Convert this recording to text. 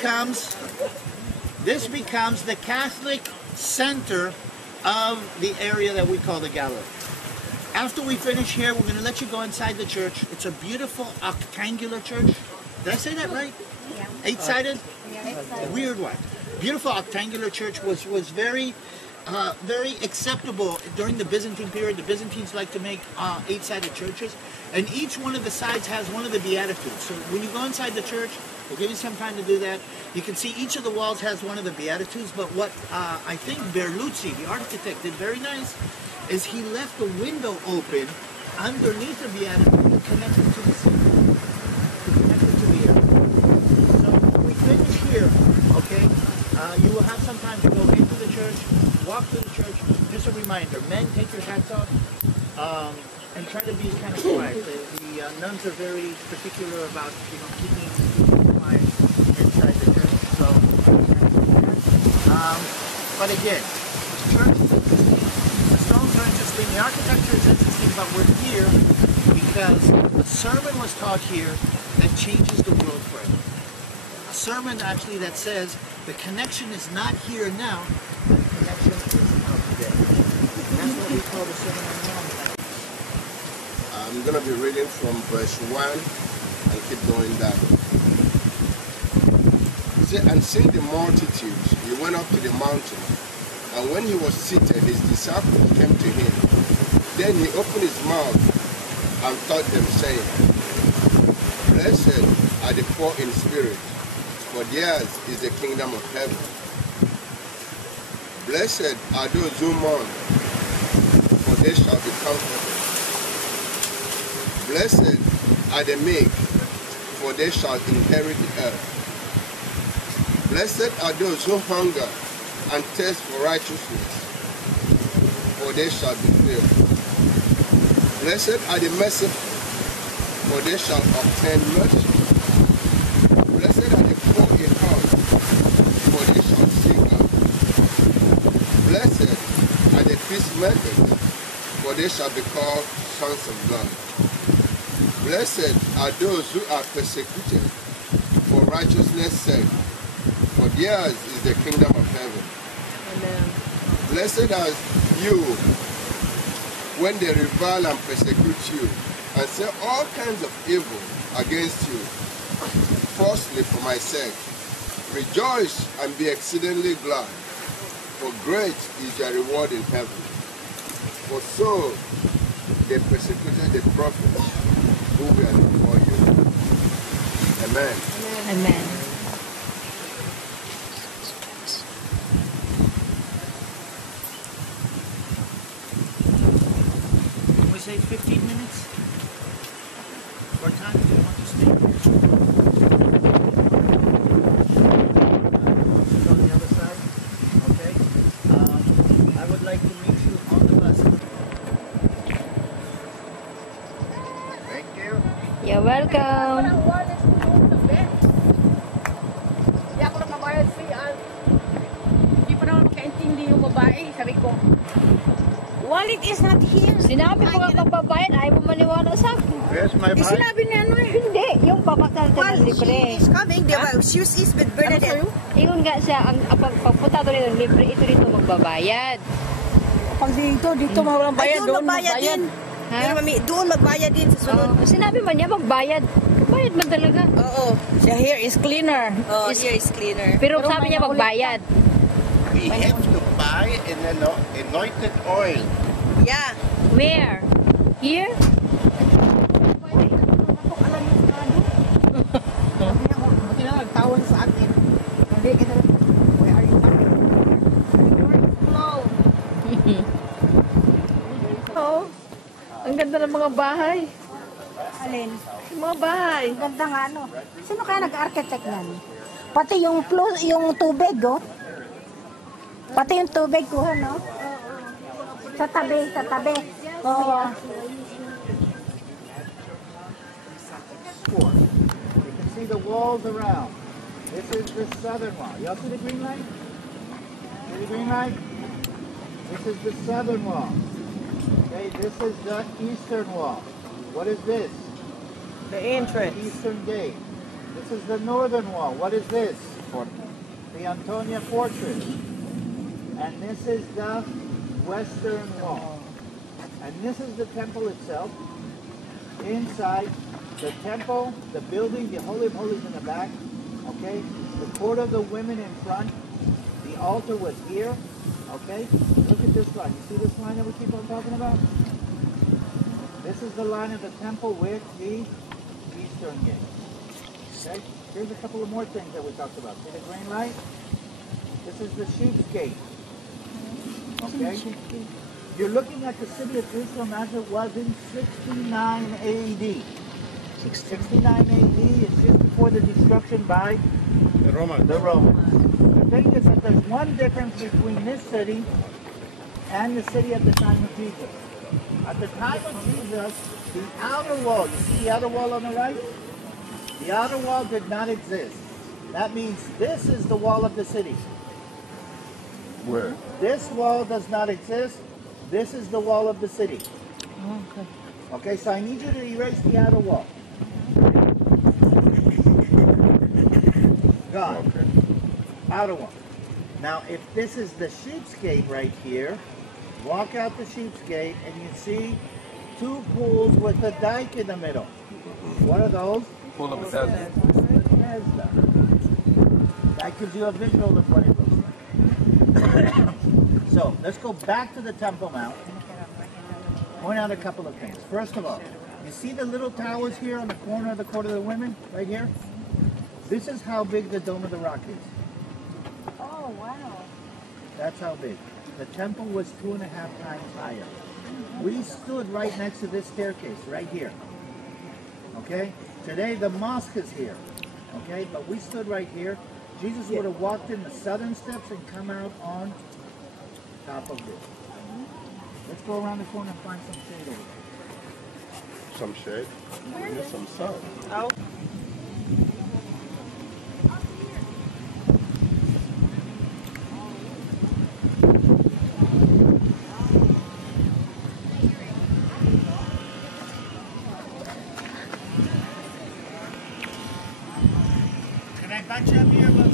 becomes the Catholic center of the area that we call the gallery. After we finish here, we're going to let you go inside the church. It's a beautiful octangular church. Did I say that right? Yeah. Eight-sided? Yeah, eight-sided. Weird one. Beautiful octangular church was very acceptable during the Byzantine period. The Byzantines like to make eight-sided churches, and each one of the sides has one of the Beatitudes. So when you go inside the church, we'll give you some time to do that. You can see each of the walls has one of the Beatitudes, but what I think Berluzzi, the architect, did very nice is he left the window open underneath the Beatitude to connect it to the ceiling, to connect it to the air. So when we finish here, okay, you will have some time to go into the church, walk through the church. Just a reminder, men, take your hats off and try to be kind of quiet. The nuns are very particular about, keeping quiet inside the church. So, but again, church is interesting. The stones are interesting. The architecture is interesting, but we're here because a sermon was taught here that changes the world forever. A sermon actually that says the connection is not here now, the connection is out there. That's what we call the Sermon on the Mount. I'm going to be reading from verse 1 and keep going down. It said, and seeing the multitudes, he went up to the mountain. And when he was seated, his disciples came to him. Then he opened his mouth and taught them, saying, blessed are the poor in spirit, for theirs is the kingdom of heaven. Blessed are those who mourn, for they shall be comforted. Blessed are the meek, for they shall inherit the earth. Blessed are those who hunger and thirst for righteousness, for they shall be filled. Blessed are the merciful, for they shall obtain mercy. Blessed are the poor in heart, for they shall see God. Blessed are the peacemakers, for they shall be called sons of God. Blessed are those who are persecuted for righteousness' sake, for theirs is the kingdom of heaven. Amen. Blessed are you when they revile and persecute you, and say all kinds of evil against you, falsely for my sake. Rejoice and be exceedingly glad, for great is your reward in heaven. For so they persecuted the prophets who were before you. Amen. Amen. Can we say 15 minutes? What time do you want to stay? On the other side? Okay. I would like to meet you on the bus. Thank you. You're welcome. Hindi ako lang mabayad siya. Hindi pa naman makaintindi yung babae. Sabi ko, wallet is not here. Sinabi ko nga magbabayad, ayaw mo maniwala sa akin. Where's my Eh, bike? sinabi niya ano eh. Hindi, yung papakal ka Well, ng libre. she is coming. Di ba? She is with Bernadette. Ingon nga siya, ang pagpunta ko rin ng libre, ito dito magbabayad. Pag dito mawalang bayad. Ay, doon magbayad din. Ha? Pero mami, doon magbayad din sa sunod. Sinabi man niya magbayad. Bayad man talaga. Oo. Siya here is cleaner. Oh, here is cleaner. Pero sabi niya magbayad. We have to buy an anointed oil. Yeah. Where? Here? Buti na nagtawag sa akin. Hindi kita. Where are you coming? The door is closed. Oo. Ang ganda ng mga bahay. Alin? Yung mga bahay. Ganda nga ano. Sino kaya nag-architect yan? Pati yung tubig, oh. Pati yung tubig ko, no? Sa tabi. Oo. You can see the walls around. This is the southern wall. Y'all see the green light? See the green light? This is the southern wall. Okay, this is the eastern wall. What is this? The entrance. Eastern gate. This is the northern wall. What is this? the Antonia Fortress. And this is the Western Wall. And this is the temple itself. Inside, the temple, the building, the Holy of Holies in the back. Okay? The court of the women in front. The altar was here. Okay? Look at this line. You see this line that we keep on talking about? This is the line of the temple with the eastern gate. Okay? Here's a couple of more things that we talked about. See the green light? This is the sheep's gate. Okay? You're looking at the city of Jerusalem as it was in 69 AD. 69 AD is just before the destruction by the Romans. The thing is that there's one difference between this city and the city at the time of Jesus. At the time of Jesus, the outer wall, you see the outer wall on the right? The outer wall did not exist. That means this is the wall of the city. Where? This wall does not exist. This is the wall of the city. Okay. Okay, so I need you to erase the outer wall. Gone. Okay. Outer wall. Now, if this is the sheep's gate right here, walk out the sheep's gate and you see two pools with a dike in the middle. What are those? Pool of Bethesda. Bethesda. That gives you a visual of what it looks like. So, let's go back to the Temple Mount. Point out a couple of things. First of all, you see the little towers here on the corner of the Court of the Women, right here? This is how big the Dome of the Rock is. Oh, wow. That's how big. The temple was 2.5 times higher. We stood right next to this staircase, right here. Okay? Today the mosque is here. Okay? But we stood right here. Jesus would have walked in the southern steps and come out on top of this. Let's go around the corner and find some shade over there. Some shade. Maybe some sun. Oh. Can I bunch up here?